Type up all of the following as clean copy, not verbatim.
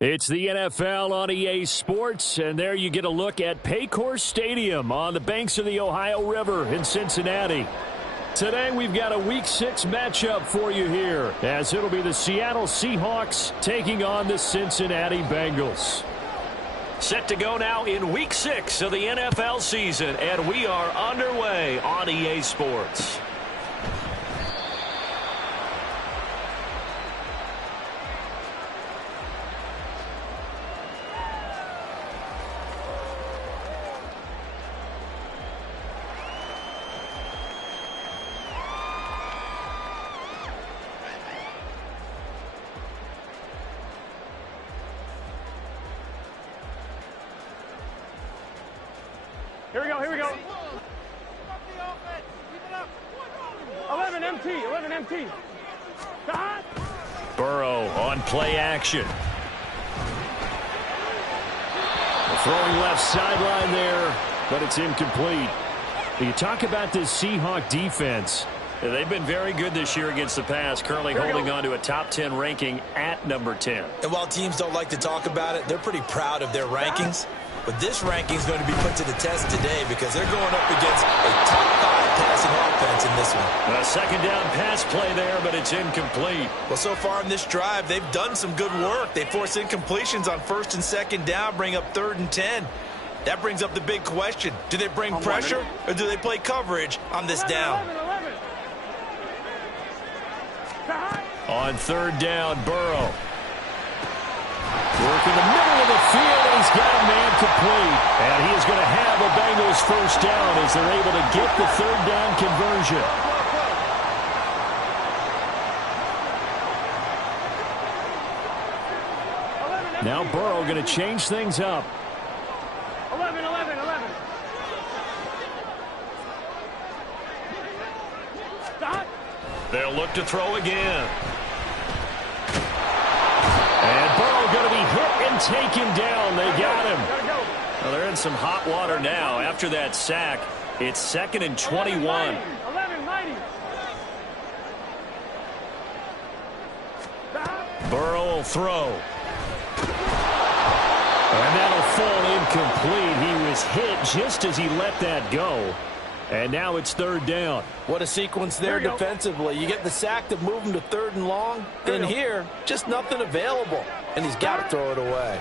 It's the NFL on EA Sports, and there you get a look at Paycor Stadium on the banks of the Ohio River in Cincinnati. Today we've got a Week 6 matchup for you here, as it'll be the Seattle Seahawks taking on the Cincinnati Bengals. Set to go now in Week 6 of the NFL season, and we are underway on EA Sports. Here we go. 11 MT. Burrow on play action. Throwing left sideline there, but it's incomplete. You talk about this Seahawk defense. They've been very good this year against the pass, currently holding on to a top 10 ranking at number 10. And while teams don't like to talk about it, they're pretty proud of their rankings. But this ranking is going to be put to the test today because they're going up against a top 5 passing offense in this one. A second down pass play there, but it's incomplete. Well, so far in this drive, they've done some good work. They force incompletions on first and second down, bring up 3rd and 10. That brings up the big question. Do they bring pressure or do they play coverage on this down? On 3rd down, Burrow. Working the middle of the field, and he's got a man complete. And he is going to have a Bengals first down as they're able to get the 3rd down conversion. Now Burrow going to change things up. 11. They'll look to throw again. And Burrow going to be hit and taken down. They got him. Well, they're in some hot water now. After that sack, it's 2nd and 21. 11. Burrow will throw. And that'll fall incomplete. He was hit just as he let that go. And now it's 3rd down. What a sequence there defensively. You get the sack to move him to 3rd and long. Then here, just nothing available. And he's got to throw it away.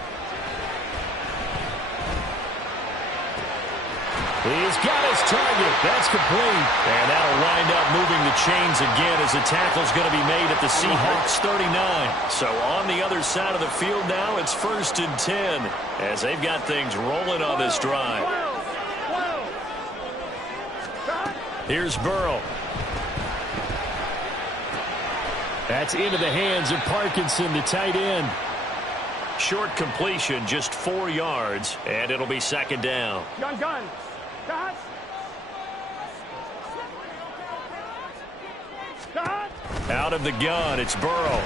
He's got his target. That's complete. And that'll wind up moving the chains again as the tackle's going to be made at the Seahawks 39. So on the other side of the field now, it's 1st and 10 as they've got things rolling on this drive. Here's Burrow. That's into the hands of Parkinson, the tight end. Short completion, just 4 yards, and it'll be 2nd down. Gun. Out of the gun, it's Burrow.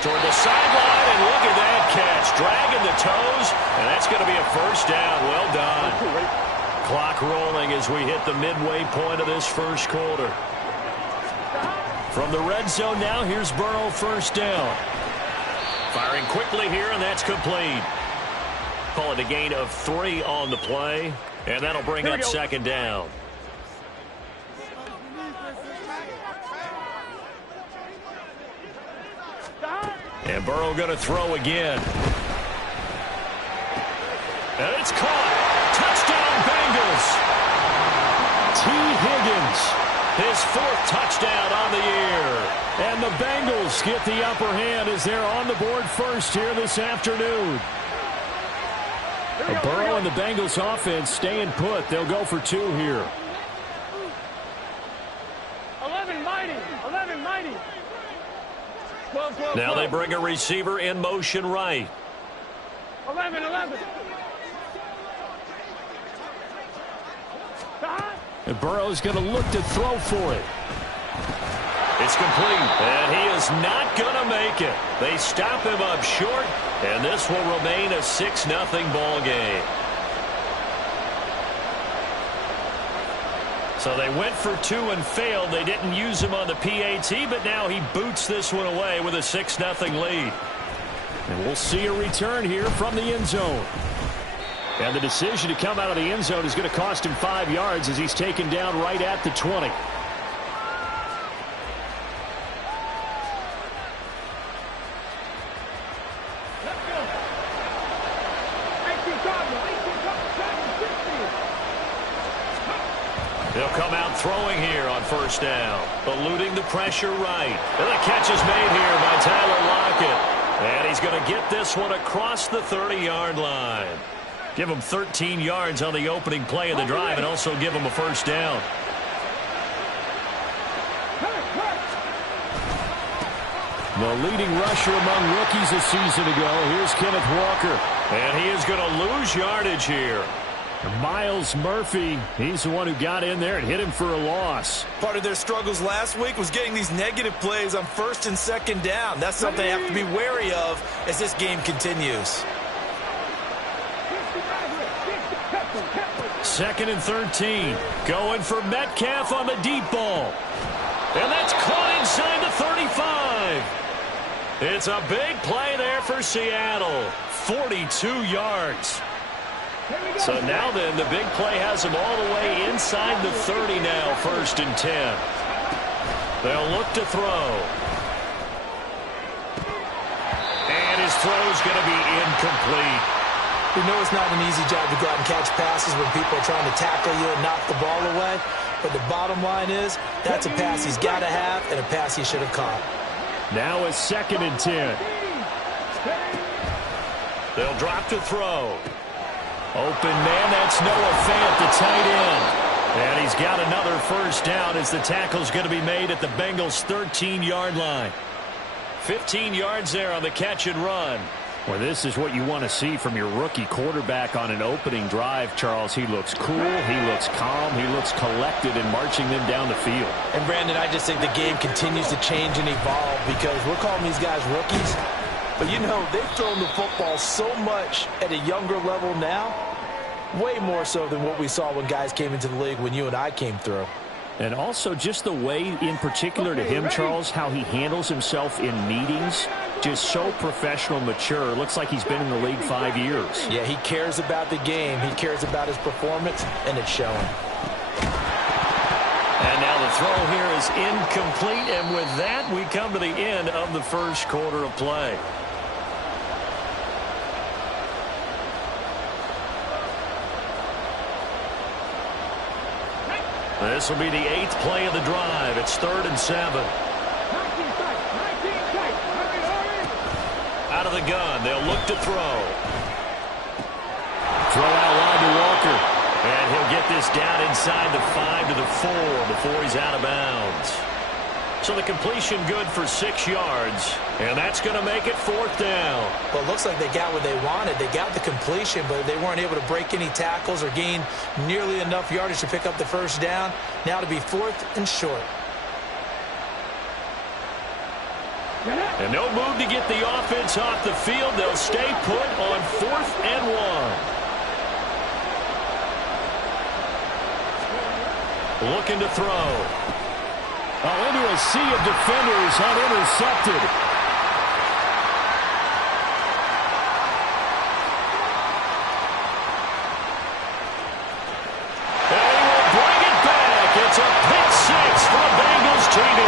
Toward the sideline, and look at that catch. Dragging the toes, and that's going to be a first down. Well done. Clock rolling as we hit the midway point of this first quarter. From the red zone now, here's Burrow, 1st down. Firing quickly here, and that's complete. Call it a gain of 3 on the play, and that'll bring up 2nd down. And Burrow going to throw again. And it's caught. Touchdown, Bengals. T. Higgins, his 4th touchdown on the year. And the Bengals get the upper hand as they're on the board first here this afternoon. Burrow and the Bengals offense staying put. They'll go for 2 here. 11 mighty. 12. Now they bring a receiver in motion right. 11. And Burrow's going to look to throw for it. It's complete, and he is not going to make it. They stop him up short, and this will remain a 6-0 ball game. So they went for 2 and failed. They didn't use him on the PAT, but now he boots this one away with a 6-0 lead. And we'll see a return here from the end zone. And the decision to come out of the end zone is going to cost him 5 yards as he's taken down right at the 20. They'll come out throwing here on first down, eluding the pressure right. And the catch is made here by Tyler Lockett. And he's going to get this one across the 30-yard line. Give him 13 yards on the opening play of the drive and also give him a first down. The leading rusher among rookies a season ago. Here's Kenneth Walker. And he is going to lose yardage here. Miles Murphy, he's the one who got in there and hit him for a loss. Part of their struggles last week was getting these negative plays on first and second down. That's something they have to be wary of as this game continues. 2nd and 13. Going for Metcalf on the deep ball. And that's caught inside the 35. It's a big play there for Seattle. 42 yards. So now then, the big play has him all the way inside the 30 now, 1st and 10. They'll look to throw. And his throw's going to be incomplete. We know it's not an easy job to go out and catch passes when people are trying to tackle you and knock the ball away. But the bottom line is, that's a pass he's got to have and a pass he should have caught. Now a 2nd and 10. They'll drop to throw. Open man, that's Noah Fant, the tight end. And he's got another first down as the tackle's going to be made at the Bengals' 13-yard line. 15 yards there on the catch and run. Well, this is what you want to see from your rookie quarterback on an opening drive, Charles. He looks cool, he looks calm, he looks collected in marching them down the field. And, Brandon, I just think the game continues to change and evolve because we're calling these guys rookies. But, you know, they've thrown the football so much at a younger level now, way more so than what we saw when guys came into the league when you and I came through. And also just the way, in particular to him, Charles, how he handles himself in meetings, just so professional, mature. Looks like he's been in the league 5 years. Yeah, he cares about the game. He cares about his performance, and it's showing. And now the throw here is incomplete, and with that, we come to the end of the first quarter of play. This will be the 8th play of the drive. It's 3rd and 7. Out of the gun, they'll look to throw. Throw out wide to Walker. And he'll get this down inside the 5 to the 4 before he's out of bounds. So the completion good for 6 yards. And that's going to make it 4th down. Well, it looks like they got what they wanted. They got the completion, but they weren't able to break any tackles or gain nearly enough yardage to pick up the first down. Now to be 4th and short. And no move to get the offense off the field. They'll stay put on 4th and 1. Looking to throw. Into a sea of defenders, unintercepted. And he will bring it back. It's a pick 6 for the Bengals TD.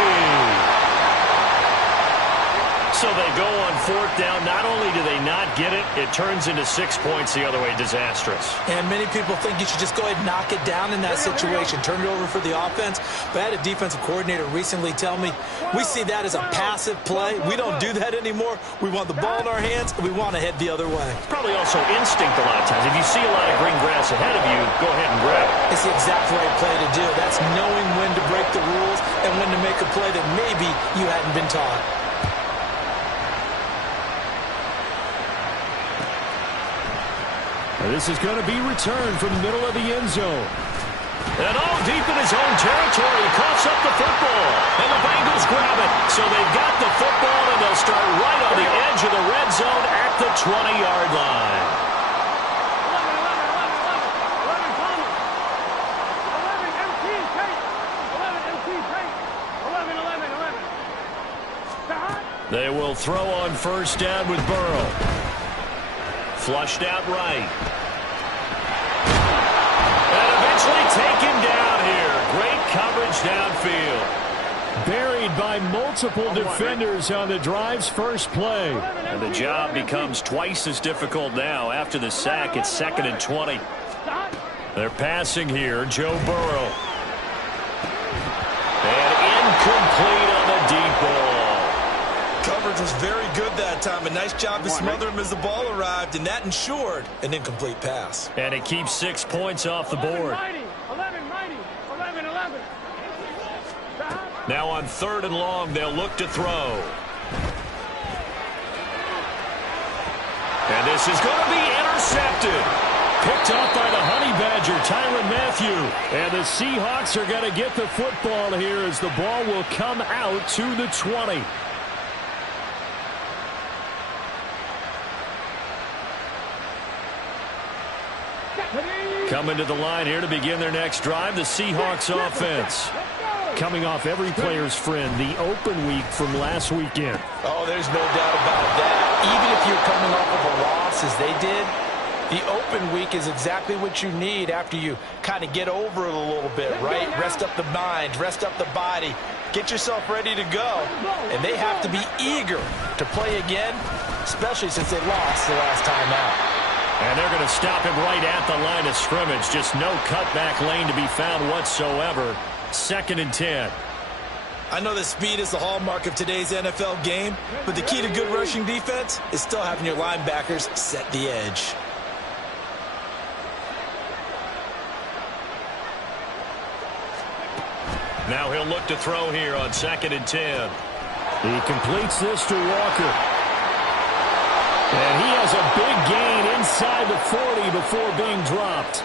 So they go on 4th down. Not only do they not get it, it turns into 6 points the other way. Disastrous. And many people think you should just go ahead and knock it down in that situation. Turn it over for the offense. But I had a defensive coordinator recently tell me, we see that as a passive play. We don't do that anymore. We want the ball in our hands, and we want to head the other way. Probably also instinct a lot of times. If you see a lot of green grass ahead of you, go ahead and grab it. It's the exact right play to do. That's knowing when to break the rules and when to make a play that maybe you hadn't been taught. This is going to be returned from the middle of the end zone. And all deep in his own territory, he coughs up the football. And the Bengals grab it. So they've got the football, and they'll start right on the edge of the red zone at the 20-yard line. 11, empty, They will throw on first down with Burrow. Flushed out right. And eventually taken down here. Great coverage downfield. Buried by multiple defenders on the drive's first play. And the job becomes twice as difficult now. After the sack, it's 2nd and 20. They're passing here. Joe Burrow. And incomplete on the deep ball. Coverage was very good that time. A nice job to smother him as the ball arrived, and that ensured an incomplete pass. And it keeps 6 points off the board. 11. Now on 3rd and long, they'll look to throw. And this is going to be intercepted. Picked up by the Honey Badger, Tyrann Mathieu. And the Seahawks are going to get the football here as the ball will come out to the 20. Coming to the line here to begin their next drive, the Seahawks offense. Coming off every player's friend, the open week from last weekend. Oh, there's no doubt about that. Even if you're coming off of a loss as they did, the open week is exactly what you need after you kind of get over it a little bit, right? Rest up the mind, rest up the body, get yourself ready to go. And they have to be eager to play again, especially since they lost the last time out. And they're going to stop him right at the line of scrimmage. Just no cutback lane to be found whatsoever. 2nd and 10. I know that speed is the hallmark of today's NFL game, but the key to good rushing defense is still having your linebackers set the edge. Now he'll look to throw here on 2nd and 10. He completes this to Walker. And he has a big gain inside the 40 before being dropped.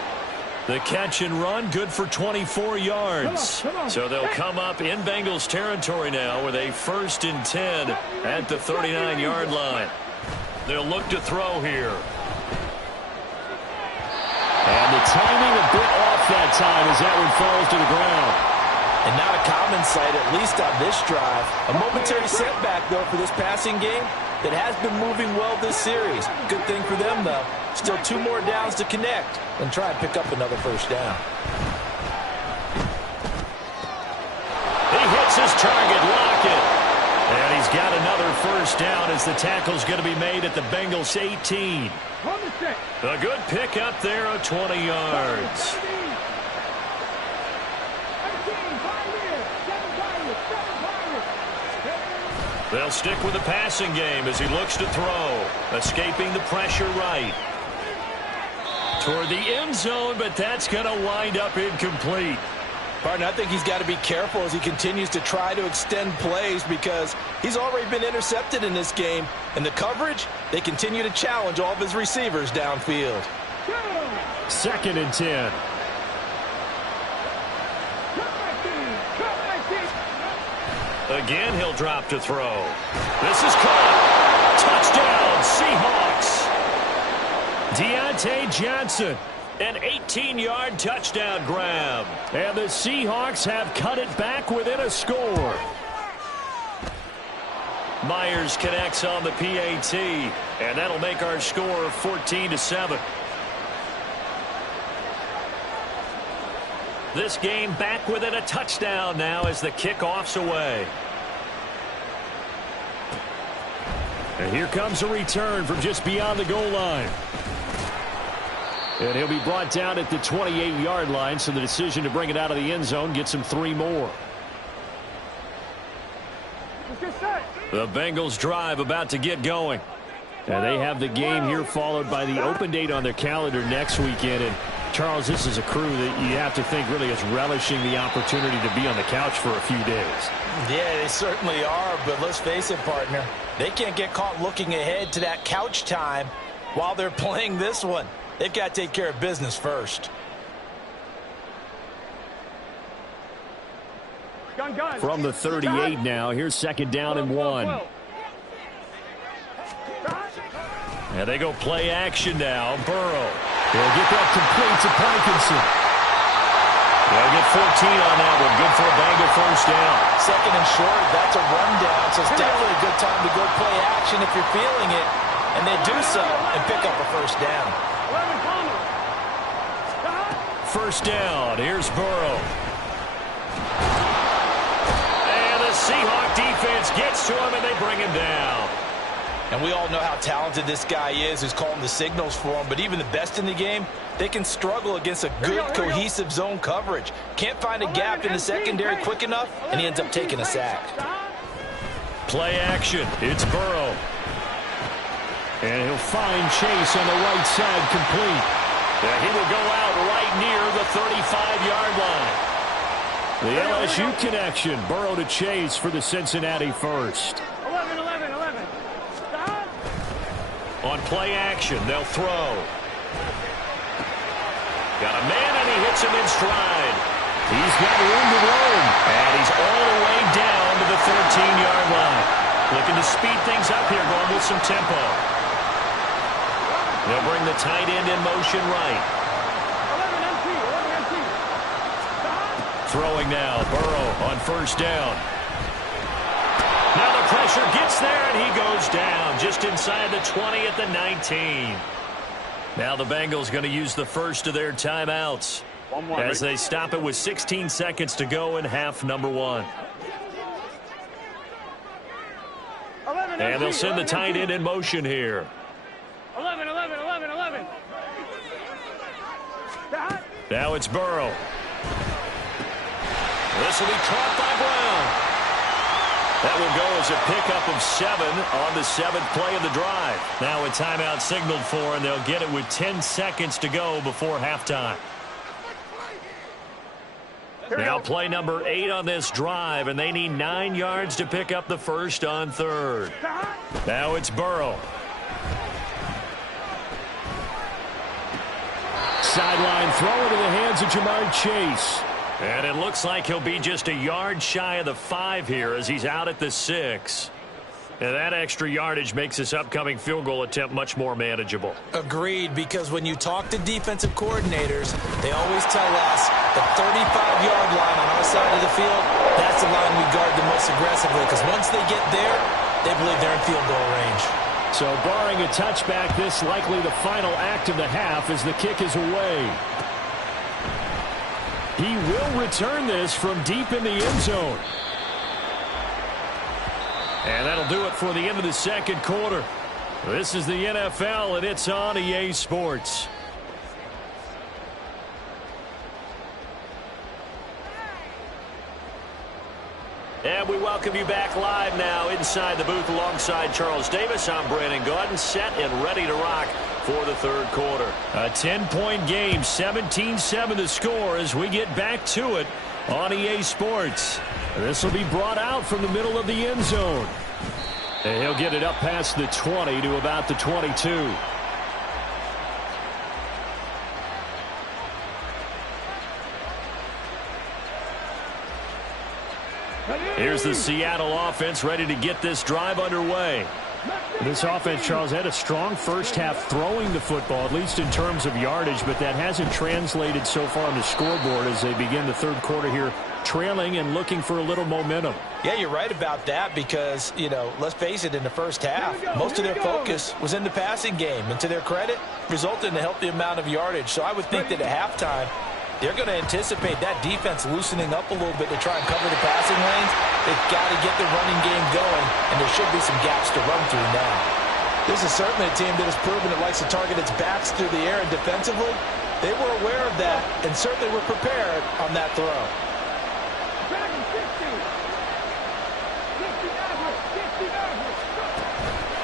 The catch and run, good for 24 yards. So they'll come up in Bengals territory now with a 1st and 10 at the 39-yard line. They'll look to throw here. And the timing a bit off that time as that one falls to the ground. And not a common sight, at least on this drive. A momentary setback, though, for this passing game that has been moving well this series. Good thing for them, though. Still 2 more downs to connect and try and pick up another first down. He hits his target, Lockett. And he's got another first down as the tackle's going to be made at the Bengals 18. A good pick up there of 20 yards. They'll stick with the passing game as he looks to throw. Escaping the pressure right. Toward the end zone, but that's going to wind up incomplete. Pardon, I think he's got to be careful as he continues to try to extend plays because he's already been intercepted in this game. And the coverage, they continue to challenge all of his receivers downfield. 2nd and 10. Again, he'll drop to throw. This is caught. Touchdown, Seahawks. Deontay Johnson, an 18-yard touchdown grab. And the Seahawks have cut it back within a score. Myers connects on the PAT, and that'll make our score 14-7. This game back within a touchdown now as the kickoff's away. And here comes a return from just beyond the goal line. And he'll be brought down at the 28-yard line, so the decision to bring it out of the end zone gets him 3 more. The Bengals drive about to get going. And they have the game here followed by the open date on their calendar next weekend. And Charles, this is a crew that you have to think really is relishing the opportunity to be on the couch for a few days. Yeah, they certainly are, but let's face it, partner. They can't get caught looking ahead to that couch time while they're playing this one. They've got to take care of business first. From the 38 now, here's 2nd down and 1. And they go play action now. Burrow. They'll get that complete to Parkinson. They'll get 14 on that one. Good for a Bengal first down. Second and short, that's a rundown, so it's definitely a good time to go play action if you're feeling it. And they do so and pick up a first down. 11 Palmer. First down. Here's Burrow. And the Seahawks defense gets to him, and they bring him down. And we all know how talented this guy is who's calling the signals for him. But even the best in the game, they can struggle against a good, cohesive zone coverage. Can't find a gap in the secondary quick enough, and he ends up taking a sack. Play action. It's Burrow. And he'll find Chase on the right side complete. And he will go out right near the 35-yard line. The LSU connection. Burrow to Chase for the Cincinnati first. 11, 11, 11. Stop. On play action, they'll throw. Got a man, and he hits him in stride. He's got room to roam. And he's all the way down to the 13-yard line. Looking to speed things up here, going with some tempo. They'll bring the tight end in motion right. 11 MT, 11 MT. Stop. Throwing now, Burrow on first down. Now the pressure gets there, and he goes down just inside the 20 at the 19. Now the Bengals going to use the first of their timeouts as they stop it with 16 seconds to go in half number one. And they'll send the tight end in motion here. 11, 11, 11, 11. Stop. Now it's Burrow. This will be caught by Brown. That will go as a pickup of 7 on the 7th play of the drive. Now a timeout signaled for, and they'll get it with 10 seconds to go before halftime. Now play number 8 on this drive, and they need 9 yards to pick up the first on third. Now it's Burrow. Sideline throw into the hands of Jamar Chase. And it looks like he'll be just a yard shy of the 5 here as he's out at the 6. And that extra yardage makes this upcoming field goal attempt much more manageable. Agreed, because when you talk to defensive coordinators, they always tell us the 35-yard line on our side of the field, that's the line we guard the most aggressively, because once they get there, they believe they're in field goal range. So barring a touchback, this likely the final act of the half as the kick is away. He will return this from deep in the end zone. And that'll do it for the end of the second quarter. This is the NFL, and it's on EA Sports. And we welcome you back live now inside the booth alongside Charles Davis. I'm Brandon Gaudin, set and ready to rock for the third quarter. A 10-point game, 17-7 the score as we get back to it on EA Sports. This will be brought out from the middle of the end zone. And he'll get it up past the 20 to about the 22. Here's the Seattle offense ready to get this drive underway. This offense, Charles, had a strong first half throwing the football, at least in terms of yardage, but that hasn't translated so far on the scoreboard as they begin the third quarter here, trailing and looking for a little momentum. Yeah, you're right about that because, you know, let's face it, in the first half, most of their focus was in the passing game. And to their credit, resulted in a healthy amount of yardage. So I would think that at halftime, they're going to anticipate that defense loosening up a little bit to try and cover the passing lanes. They've got to get the running game going, and there should be some gaps to run through now. This is certainly a team that has proven it likes to target its backs through the air, and defensively, they were aware of that and certainly were prepared on that throw.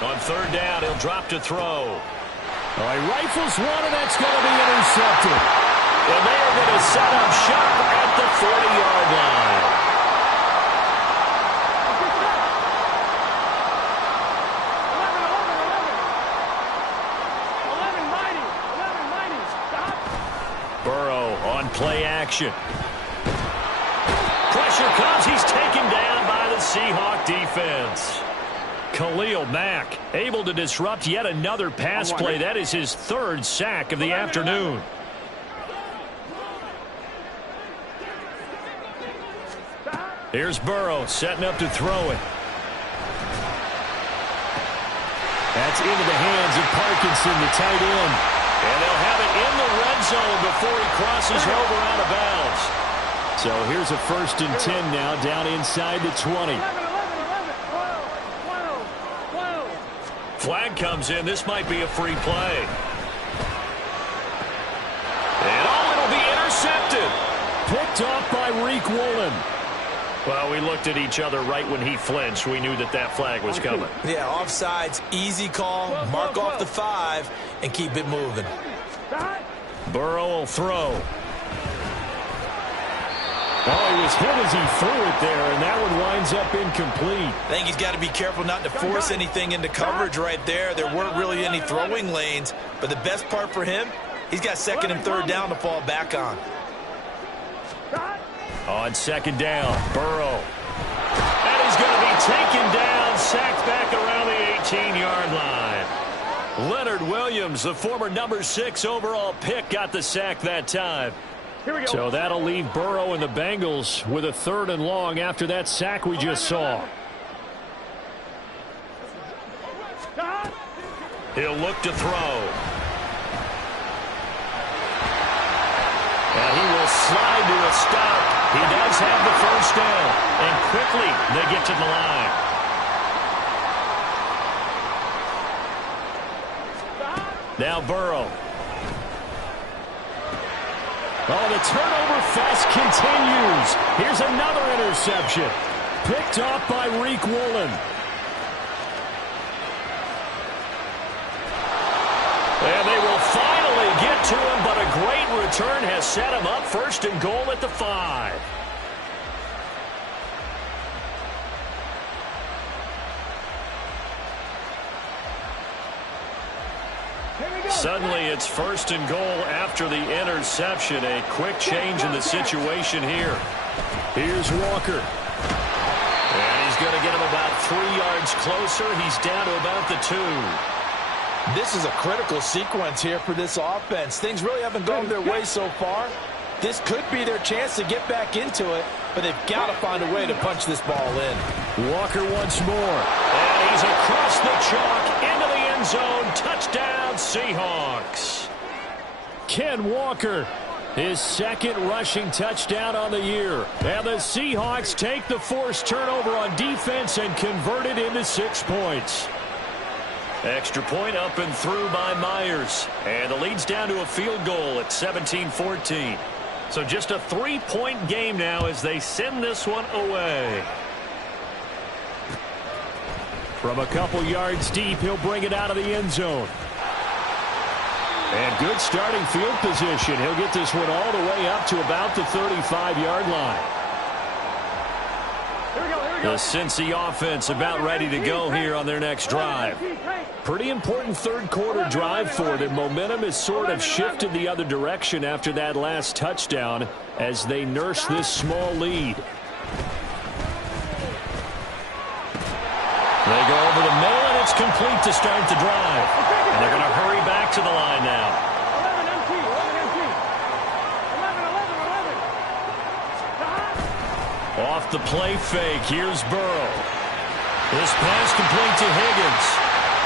On third down, he'll drop to throw. All right, rifles one, and that's going to be intercepted. And they are going to set up shop at the 40-yard line. Burrow on play action. Pressure comes. He's taken down by the Seahawks defense. Khalil Mack able to disrupt yet another pass play. That is his third sack of the afternoon. Here's Burrow setting up to throw it. That's into the hands of Parkinson, the tight end. And they'll have it in the red zone before he crosses over out of bounds. So here's a 1st and 10 now, down inside the 20. 11, 12. Flag comes in. This might be a free play. And it'll be intercepted. Picked off by Reek Woolen. Well, we looked at each other right when he flinched. We knew that flag was coming. Yeah, offsides, easy call, mark off the 5, and keep it moving. Burrow will throw. Oh, he was hit as he threw it there, and that one winds up incomplete. I think he's got to be careful not to force anything into coverage right there. There weren't really any throwing lanes, but the best part for him, he's got 2nd and 3rd down to fall back on. On 2nd down, Burrow. And he's going to be taken down, sacked back around the 18-yard line. Leonard Williams, the former number 6 overall pick, got the sack that time. Here we go. So that'll leave Burrow and the Bengals with a 3rd and long after that sack we just saw. He'll look to throw. And he will slide to a stop. He does have the 1st down. And quickly they get to the line. Now Burrow. Oh, the turnover fest continues. Here's another interception. Picked off by Reek Woolen. And they will finally get to him, but a great return has set him up. 1st and goal at the 5. Suddenly it's 1st and goal after the interception. A quick change in the situation here. Here's Walker. And he's going to get him about 3 yards closer. He's down to about the 2. This is a critical sequence here for this offense. Things really haven't gone their way so far. This could be their chance to get back into it, but they've got to find a way to punch this ball in. Walker once more. And he's across the chalk into the end zone. Touchdown, Seahawks. Ken Walker, his 2nd rushing touchdown on the year. And the Seahawks take the forced turnover on defense and convert it into 6 points. Extra point up and through by Myers. And the lead's down to a field goal at 17-14. So just a 3-point game now as they send this one away. From a couple yards deep, he'll bring it out of the end zone. And good starting field position. He'll get this one all the way up to about the 35-yard line. The Cincy offense about ready to go here on their next drive. Pretty important 3rd quarter drive for them. Momentum has sort of shifted the other direction after that last touchdown as they nurse this small lead. They go over the middle, and it's complete to start the drive. And they're going to hurry back to the line now. 11 empty. 11. Off the play fake, here's Burrow. This pass complete to Higgins.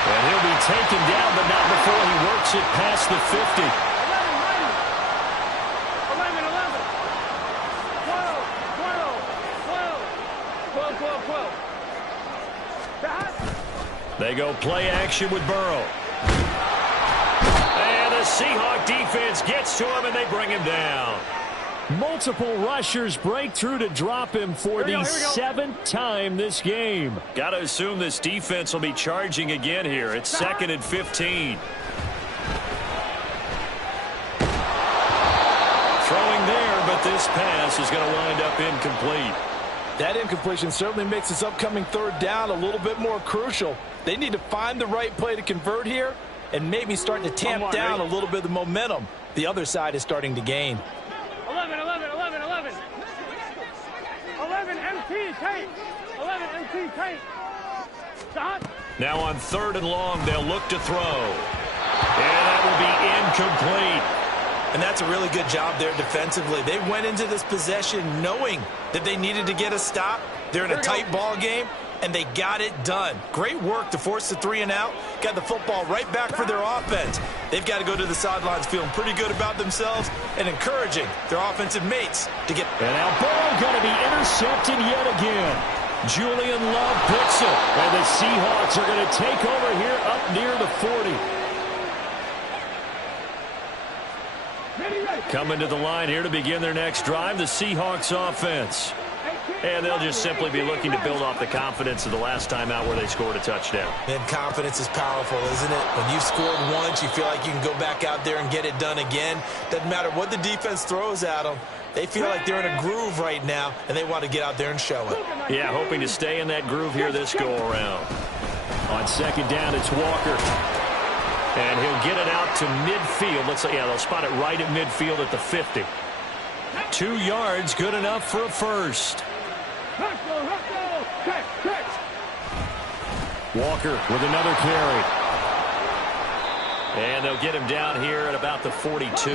And he'll be taken down, but not before he works it past the 50. 12. They go play action with Burrow. And the Seahawk defense gets to him, and they bring him down. Multiple rushers break through to drop him for the 7th time this game. Got to assume this defense will be charging again here. It's 2nd and 15. Throwing there, but this pass is going to wind up incomplete. That incompletion certainly makes this upcoming 3rd down a little bit more crucial. They need to find the right play to convert here and maybe start to tamp down a little bit of the momentum the other side is starting to gain. 11 MT tape. 11 MT tape. Stop. Now on 3rd and long, they'll look to throw. And that will be incomplete. And that's a really good job there defensively. They went into this possession knowing that they needed to get a stop. They're in a tight ball game, and they got it done. Great work to force the 3 and out. Got the football right back for their offense. They've got to go to the sidelines feeling pretty good about themselves and encouraging their offensive mates to get. And now Burrow going to be intercepted yet again. Julian Love picks it, and the Seahawks are going to take over here up near the 40. Coming to the line here to begin their next drive, the Seahawks offense. And they'll just simply be looking to build off the confidence of the last time out where they scored a touchdown. And confidence is powerful, isn't it? When you've scored once, you feel like you can go back out there and get it done again. Doesn't matter what the defense throws at them. They feel like they're in a groove right now, and they want to get out there and show it. Yeah, hoping to stay in that groove here this go-around. On second down, it's Walker. And he'll get it out to midfield. Let's say, yeah, they'll spot it right at midfield at the 50. 2 yards, good enough for a first. Walker with another carry. And they'll get him down here at about the 42.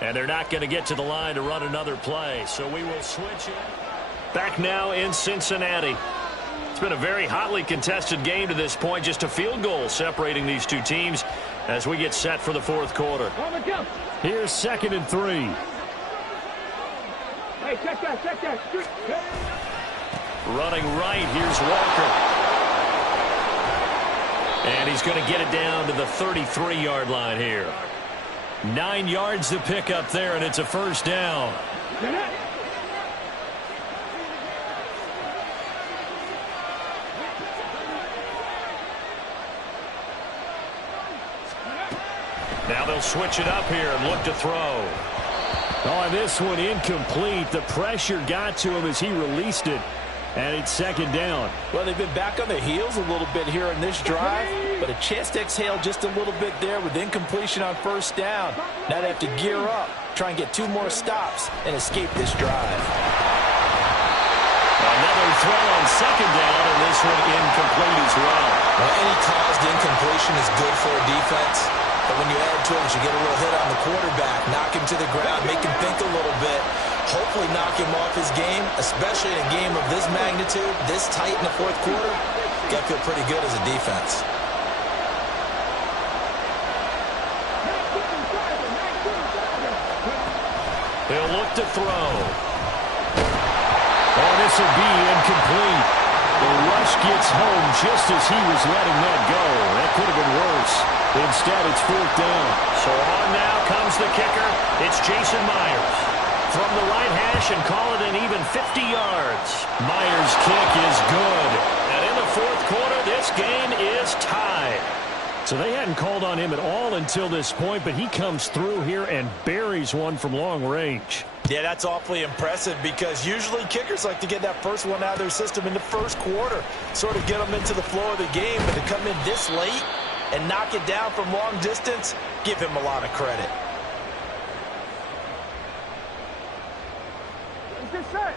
And they're not going to get to the line to run another play, so we will switch it. Back now in Cincinnati. It's been a very hotly contested game to this point. Just a field goal separating these two teams as we get set for the fourth quarter. Here's 2nd and 3. Hey, check that. Running right, here's Walker. And he's going to get it down to the 33-yard line here. 9 yards to pick up there, and it's a first down. Now they'll switch it up here and look to throw. On this one, incomplete. The pressure got to him as he released it. And it's 2nd down. Well, they've been back on their heels a little bit here in this drive, but a chance to exhale just a little bit there with incompletion on first down. Now they have to gear up, try and get 2 more stops, and escape this drive. Another throw on 2nd down, and this one incomplete as well. Well, any caused incompletion is good for a defense. But when you add to it, you get a little hit on the quarterback, knock him to the ground, make him think a little bit, hopefully knock him off his game, especially in a game of this magnitude, this tight in the fourth quarter. Got to feel pretty good as a defense. They'll look to throw. Oh, this will be incomplete. The rush gets home just as he was letting that go. That could have been worse. Instead, it's 4th down. So on now comes the kicker. It's Jason Myers. From the right hash and call it an even 50 yards. Myers' kick is good. And in the fourth quarter, this game is tied. So they hadn't called on him at all until this point, but he comes through here and buries one from long range. Yeah, that's awfully impressive because usually kickers like to get that first one out of their system in the first quarter, sort of get them into the flow of the game, but to come in this late and knock it down from long distance, give him a lot of credit.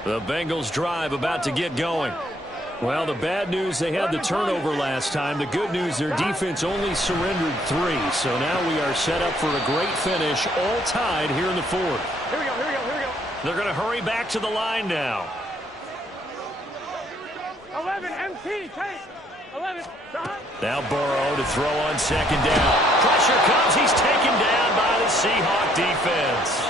The Bengals drive about to get going. Well, the bad news, they had the turnover last time. The good news, their defense only surrendered 3. So now we are set up for a great finish, all tied here in the fourth. Here we go. They're going to hurry back to the line now. 11 MT, take. 11. Now Burrow to throw on 2nd down. Pressure comes. He's taken down by the Seahawks defense.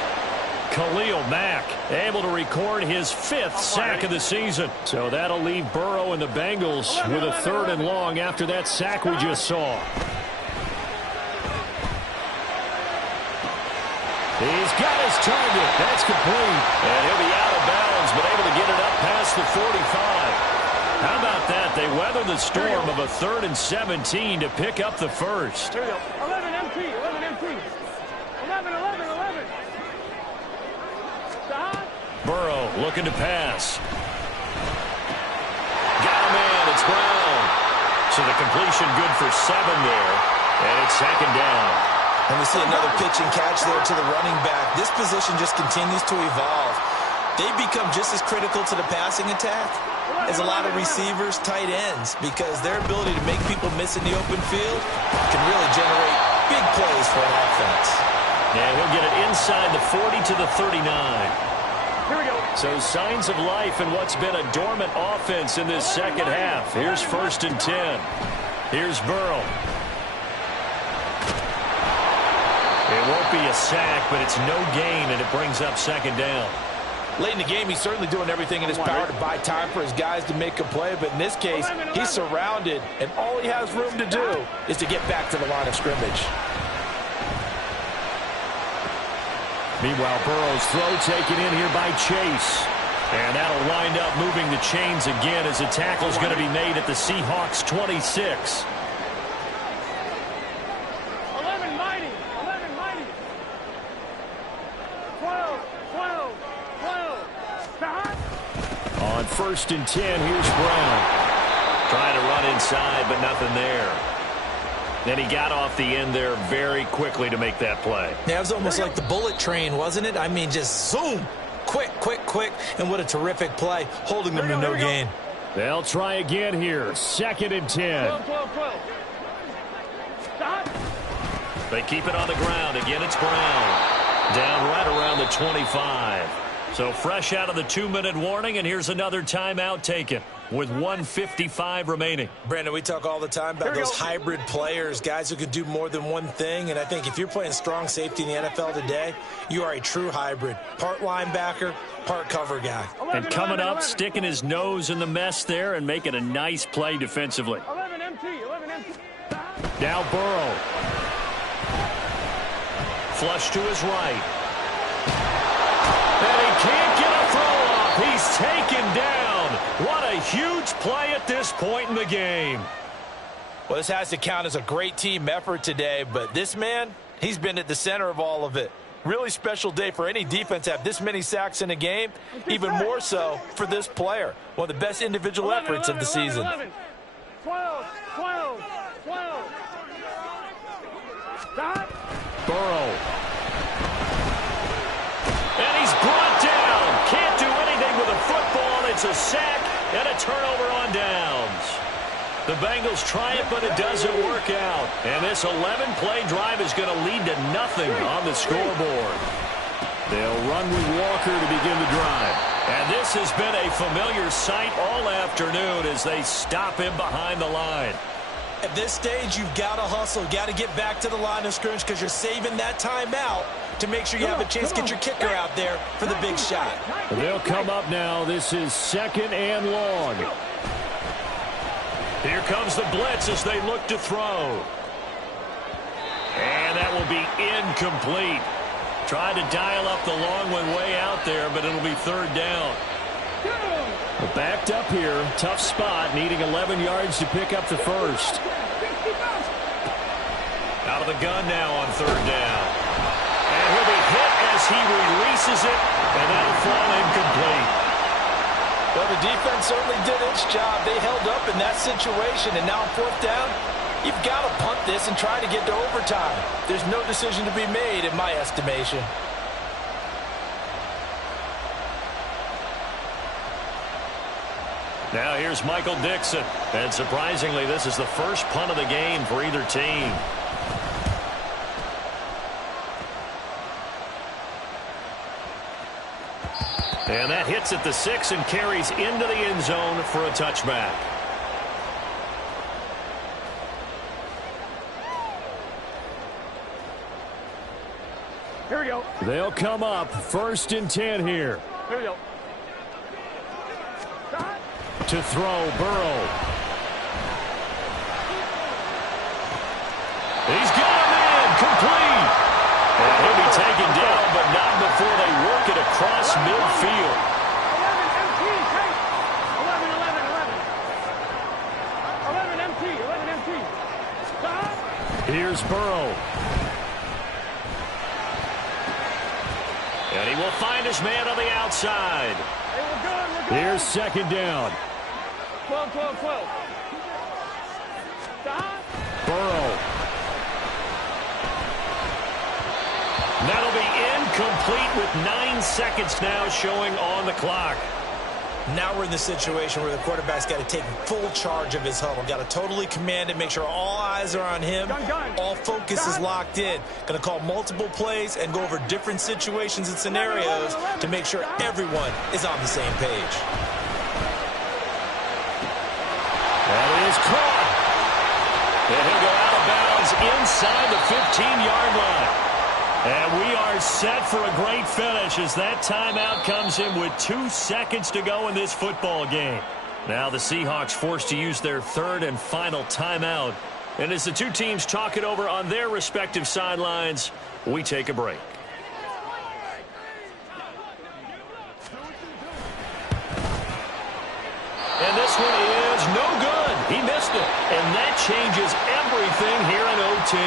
Khalil Mack able to record his 5th sack of the season. So that'll leave Burrow and the Bengals with a 3rd and long after that sack we just saw. He's got his target. That's complete. And he'll be out of bounds, but able to get it up past the 45. How about that? They weather the storm of a 3rd and 17 to pick up the first. Here we go. 11 MT. 11. Burrow looking to pass. Got him in. It's Brown. So the completion good for 7 there. And it's 2nd down. And we see another pitch and catch there to the running back. This position just continues to evolve. They become just as critical to the passing attack is a lot of receivers, tight ends, because their ability to make people miss in the open field can really generate big plays for an offense. Yeah, he'll get it inside the 40 to the 39. Here we go. So signs of life in what's been a dormant offense in this second half. Here's 1st and 10. Here's Burrow. It won't be a sack, but it's no gain, and it brings up 2nd down. Late in the game, he's certainly doing everything in his power to buy time for his guys to make a play, but in this case, he's surrounded, and all he has room to do is to get back to the line of scrimmage. Meanwhile, Burrow's throw taken in here by Chase. And that'll wind up moving the chains again as a tackle's going to be made at the Seahawks 26. 11 mighty. 11 mighty. 12. On 1st and 10, here's Brown. Trying to run inside, but nothing there. Then he got off the end there very quickly to make that play. Yeah, it was almost like the bullet train, wasn't it? I mean, just zoom. Quick. And what a terrific play, holding them to no gain. They'll try again here. 2nd and 10. 12. Stop. They keep it on the ground. Again, it's Brown. Down right around the 25. So fresh out of the 2-minute warning, and here's another timeout taken with 1:55 remaining. Brandon, we talk all the time about those hybrid players, guys who can do more than one thing, and I think if you're playing strong safety in the NFL today, you are a true hybrid. Part linebacker, part cover guy. And coming up, sticking his nose in the mess there and making a nice play defensively. 11 MT. Now Burrow. Flush to his right. And he can't get a throw off. He's taken down. What a huge play at this point in the game. Well, this has to count as a great team effort today, but this man, he's been at the center of all of it. Really special day for any defense to have this many sacks in a game, even more so for this player. One of the best individual efforts of the season. 12. Stop. Burrow. And he's brought down. Can't do anything with a football. It's a sack and a turnover on downs. The Bengals try it, but it doesn't work out. And this 11-play drive is going to lead to nothing on the scoreboard. They'll run with Walker to begin the drive. And this has been a familiar sight all afternoon as they stop him behind the line. At this stage, you've got to hustle, got to get back to the line of scrimmage because you're saving that timeout to make sure you have a chance to get your kicker out there for the big shot. They'll come up now. This is 2nd and long. Here comes the blitz as they look to throw. And that will be incomplete. Tried to dial up the long one way out there, but it'll be 3rd down. Backed up here. Tough spot. Needing 11 yards to pick up the first. Out of the gun now on 3rd down. And he'll be hit as he releases it, and that'll fall incomplete. Well, the defense certainly did its job. They held up in that situation, and now on 4th down, you've got to punt this and try to get to overtime. There's no decision to be made in my estimation. Now here's Michael Dixon. And surprisingly, this is the first punt of the game for either team. And that hits at the 6 and carries into the end zone for a touchback. Here we go. They'll come up 1st and 10 here. Here we go. To throw, Burrow. He's got him in, complete. And he'll be taken down, but not before they work it across midfield. 11 MT, take. 11 MT. Stop. Here's Burrow. And he will find his man on the outside. Hey, we're good. Here's 2nd down. 12. Stop. Burrow. That'll be incomplete with 9 seconds now showing on the clock. Now we're in the situation where the quarterback's got to take full charge of his huddle. Got to totally command it, make sure all eyes are on him. All focus is locked in. Going to call multiple plays and go over different situations and scenarios to make sure everyone is on the same page. That is caught. And he'll go out of bounds inside the 15-yard line. And we are set for a great finish as that timeout comes in with 2 seconds to go in this football game. Now the Seahawks forced to use their third and final timeout. And as the two teams talk it over on their respective sidelines, we take a break. And this one is no good. He missed it. And that changes everything here in OT.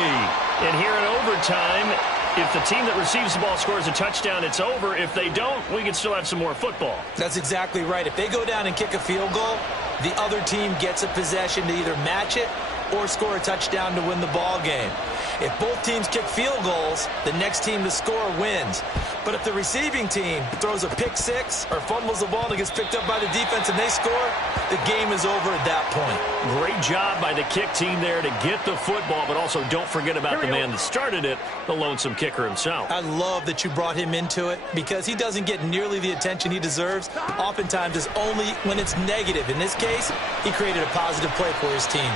And here in overtime, if the team that receives the ball scores a touchdown, it's over. If they don't, we can still have some more football. That's exactly right. If they go down and kick a field goal, the other team gets a possession to either match it or score a touchdown to win the ball game. If both teams kick field goals, the next team to score wins. But if the receiving team throws a pick six or fumbles the ball and it gets picked up by the defense and they score, the game is over at that point. Great job by the kick team there to get the football, but also don't forget about the man that started it, the lonesome kicker himself. I love that you brought him into it because he doesn't get nearly the attention he deserves. Oftentimes it's only when it's negative. In this case, he created a positive play for his team.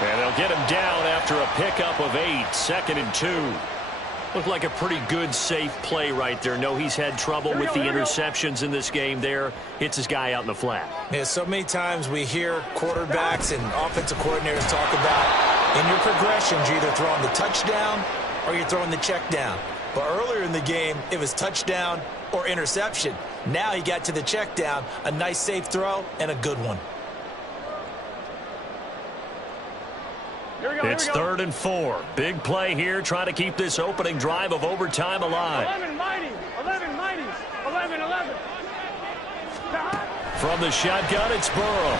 And they'll get him down after a pickup of 8, 2nd and 2. Looked like a pretty good, safe play right there. No, he's had trouble with the interceptions in this game there. Hits his guy out in the flat. Yeah, so many times we hear quarterbacks and offensive coordinators talk about in your progressions, you're either throwing the touchdown or you're throwing the check down. But earlier in the game, it was touchdown or interception. Now he got to the check down, a nice safe throw, and a good one. It's 3rd and 4. Big play here, trying to keep this opening drive of overtime alive. 11 mighties. 11 mighties. 11, 11. From the shotgun, it's Burrow.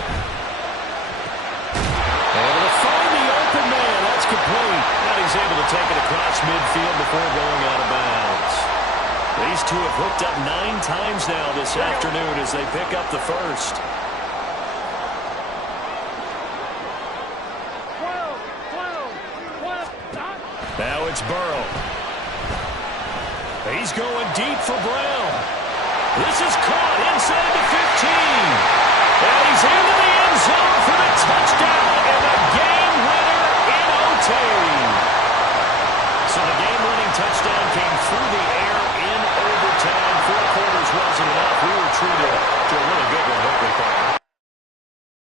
Able to find the open man. That's complete. And he's able to take it across midfield before going out of bounds. These two have hooked up 9 times now this afternoon as they pick up the first. Now it's Burrow. He's going deep for Brown. This is caught inside the 15.